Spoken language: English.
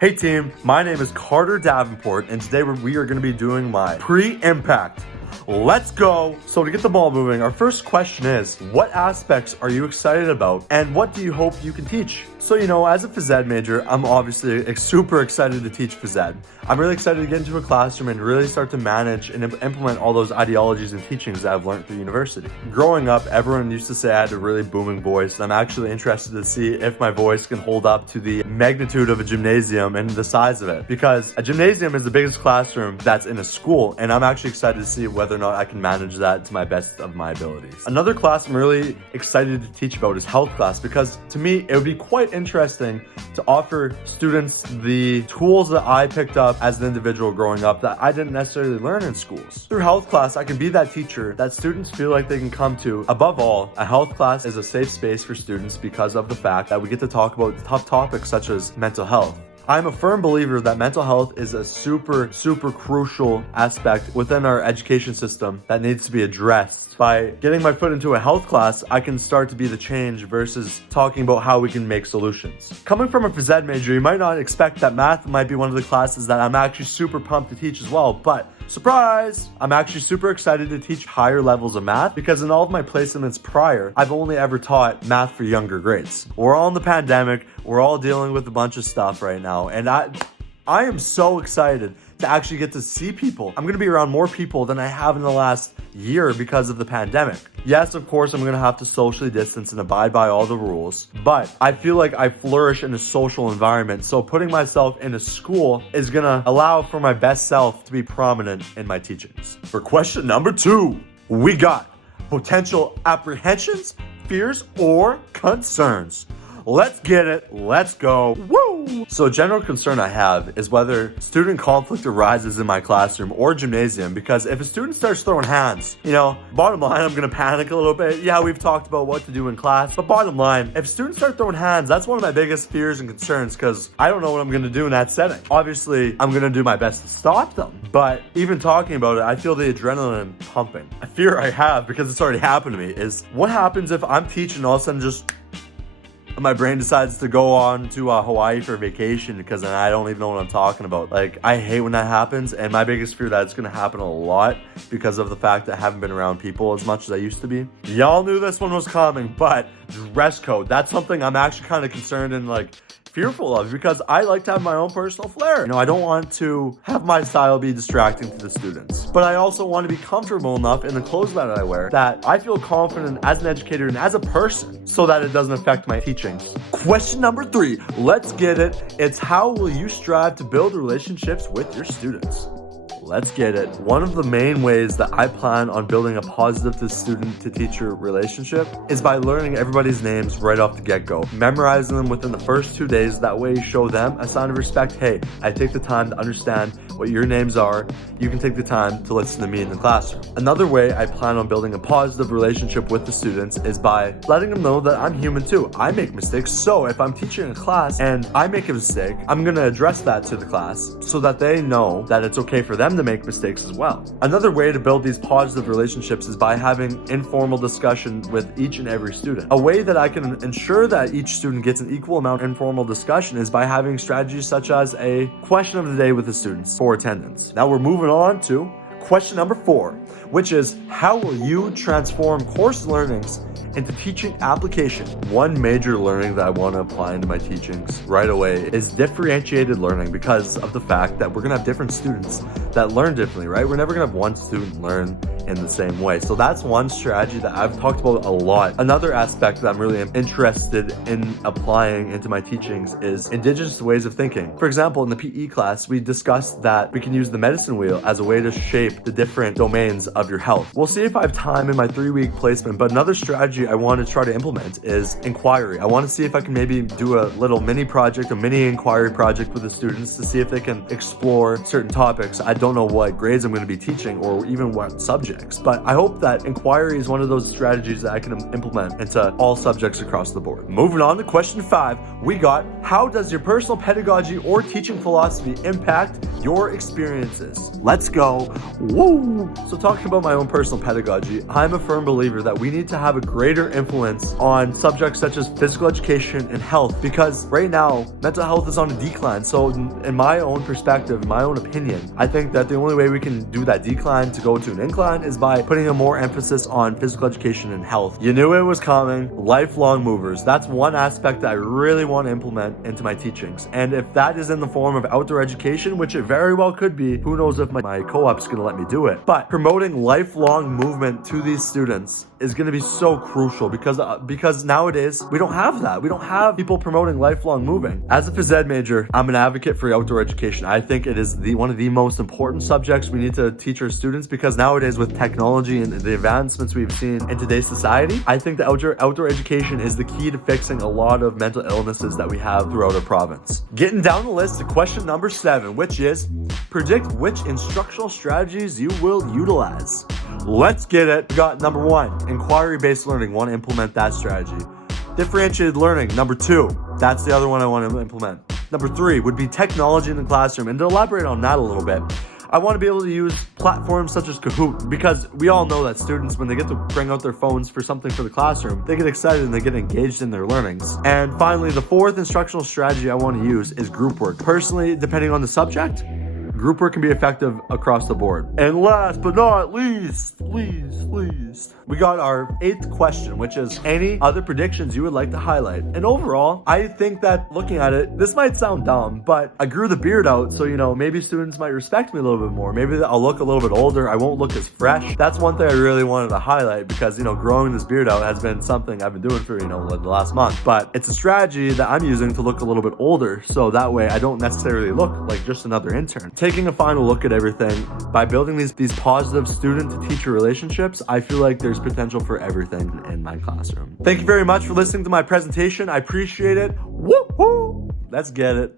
Hey team, my name is Carter Davenport, and today we are going to be doing my pre-impact. Let's go! So to get the ball moving, our first question is, what aspects are you excited about and what do you hope you can teach? So, as a phys ed major, I'm obviously super excited to teach phys ed. I'm really excited to get into a classroom and really start to manage and implement all those ideologies and teachings that I've learned through university. Growing up, everyone used to say I had a really booming voice, and I'm actually interested to see if my voice can hold up to the magnitude of a gymnasium and the size of it. Because a gymnasium is the biggest classroom that's in a school, and I'm actually excited to see whether or not I can manage that to my best of my abilities. Another class I'm really excited to teach about is health class, because to me, it would be quite interesting to offer students the tools that I picked up as an individual growing up that I didn't necessarily learn in schools. Through health class, I can be that teacher that students feel like they can come to. Above all, a health class is a safe space for students because of the fact that we get to talk about tough topics such as mental health. I'm a firm believer that mental health is a super crucial aspect within our education system that needs to be addressed. By getting my foot into a health class, I can start to be the change versus talking about how we can make solutions. Coming from a phys ed major, you might not expect that math might be one of the classes that I'm actually super pumped to teach as well, but surprise! I'm actually super excited to teach higher levels of math because in all of my placements prior, I've only ever taught math for younger grades. We're all in the pandemic, we're all dealing with a bunch of stuff right now, and I am so excited to actually get to see people. I'm gonna be around more people than I have in the last year because of the pandemic. Yes, of course, I'm gonna have to socially distance and abide by all the rules, but I feel like I flourish in a social environment, so putting myself in a school is gonna allow for my best self to be prominent in my teachings. For question number 2, we got potential apprehensions, fears, or concerns. Let's get it. Let's go. Woo! So a general concern I have is whether student conflict arises in my classroom or gymnasium, because if a student starts throwing hands, bottom line, I'm going to panic a little bit. Yeah, we've talked about what to do in class, but bottom line, if students start throwing hands, that's one of my biggest fears and concerns because I don't know what I'm going to do in that setting. Obviously, I'm going to do my best to stop them, but even talking about it, I feel the adrenaline pumping. A fear I have, because it's already happened to me, is what happens if I'm teaching and all of a sudden just my brain decides to go on to Hawaii for vacation because then I don't even know what I'm talking about. Like, I hate when that happens, and my biggest fear that it's going to happen a lot because of the fact that I haven't been around people as much as I used to be. Y'all knew this one was coming, but dress code, that's something I'm actually kind of concerned and fearful of because I like to have my own personal flair. I don't want to have my style be distracting to the students, but I also want to be comfortable enough in the clothes that I wear that I feel confident as an educator and as a person so that it doesn't affect my teachings. Question number 3, let's get it. It's how will you strive to build relationships with your students? Let's get it. One of the main ways that I plan on building a positive to student to teacher relationship is by learning everybody's names right off the get-go. Memorizing them within the first 2 days. That way you show them a sign of respect. Hey, I take the time to understand what your names are. You can take the time to listen to me in the classroom. Another way I plan on building a positive relationship with the students is by letting them know that I'm human too. I make mistakes. So if I'm teaching a class and I make a mistake, I'm going to address that to the class so that they know that it's okay for them to make mistakes as well. Another way to build these positive relationships is by having informal discussion with each and every student. A way that I can ensure that each student gets an equal amount of informal discussion is by having strategies such as a question of the day with the students for attendance. Now we're moving on to question number 4, which is how will you transform course learnings into teaching application? One major learning that I want to apply into my teachings right away is differentiated learning because of the fact that we're going to have different students that learn differently, right? We're never going to have one student learn in the same way. So that's one strategy that I've talked about a lot. Another aspect that I'm really interested in applying into my teachings is indigenous ways of thinking. For example, in the PE class, we discussed that we can use the medicine wheel as a way to shape the different domains of your health. We'll see if I have time in my 3-week placement, but another strategy I want to try to implement is inquiry. I want to see if I can maybe do a little mini project, a mini inquiry project with the students to see if they can explore certain topics. I don't know what grades I'm going to be teaching or even what subjects, but I hope that inquiry is one of those strategies that I can implement into all subjects across the board. Moving on to question 5, we got how does your personal pedagogy or teaching philosophy impact your experiences. Let's go. Woo! So talking about my own personal pedagogy, I'm a firm believer that we need to have a greater influence on subjects such as physical education and health, because right now, mental health is on a decline. So in my own perspective, my own opinion, I think that the only way we can do that decline to go to an incline is by putting a more emphasis on physical education and health. You knew it was coming. Lifelong movers. That's one aspect that I really want to implement into my teachings. And if that is in the form of outdoor education, which it very well could be, who knows if my co-op's going to let me do it. But promoting lifelong movement to these students is going to be so crucial because nowadays we don't have that. We don't have people promoting lifelong moving. As a phys ed major, I'm an advocate for outdoor education. I think it is one of the most important subjects we need to teach our students, because nowadays with technology and the advancements we've seen in today's society, I think the outdoor education is the key to fixing a lot of mental illnesses that we have throughout our province. Getting down the list to question number 7, which is predict which instructional strategies you will utilize. Let's get it. We got number 1, inquiry-based learning. Want to implement that strategy. Differentiated learning, number 2. That's the other one I want to implement. Number 3 would be technology in the classroom. And to elaborate on that a little bit, I want to be able to use platforms such as Kahoot, because we all know that students, when they get to bring out their phones for something for the classroom, they get excited and they get engaged in their learnings. And finally, the 4th instructional strategy I want to use is group work. Personally, depending on the subject, group work can be effective across the board. And last but not least, we got our 8th question, which is any other predictions you would like to highlight. And overall, I think that looking at it, this might sound dumb, but I grew the beard out, so maybe students might respect me a little bit more. Maybe I'll look a little bit older. I won't look as fresh. That's one thing I really wanted to highlight, because growing this beard out has been something I've been doing for the last month. But it's a strategy that I'm using to look a little bit older, so that way I don't necessarily look like just another intern. Taking a final look at everything, by building these positive student to teacher relationships, I feel like there's potential for everything in my classroom. Thank you very much for listening to my presentation. I appreciate it. Woo-hoo! Let's get it.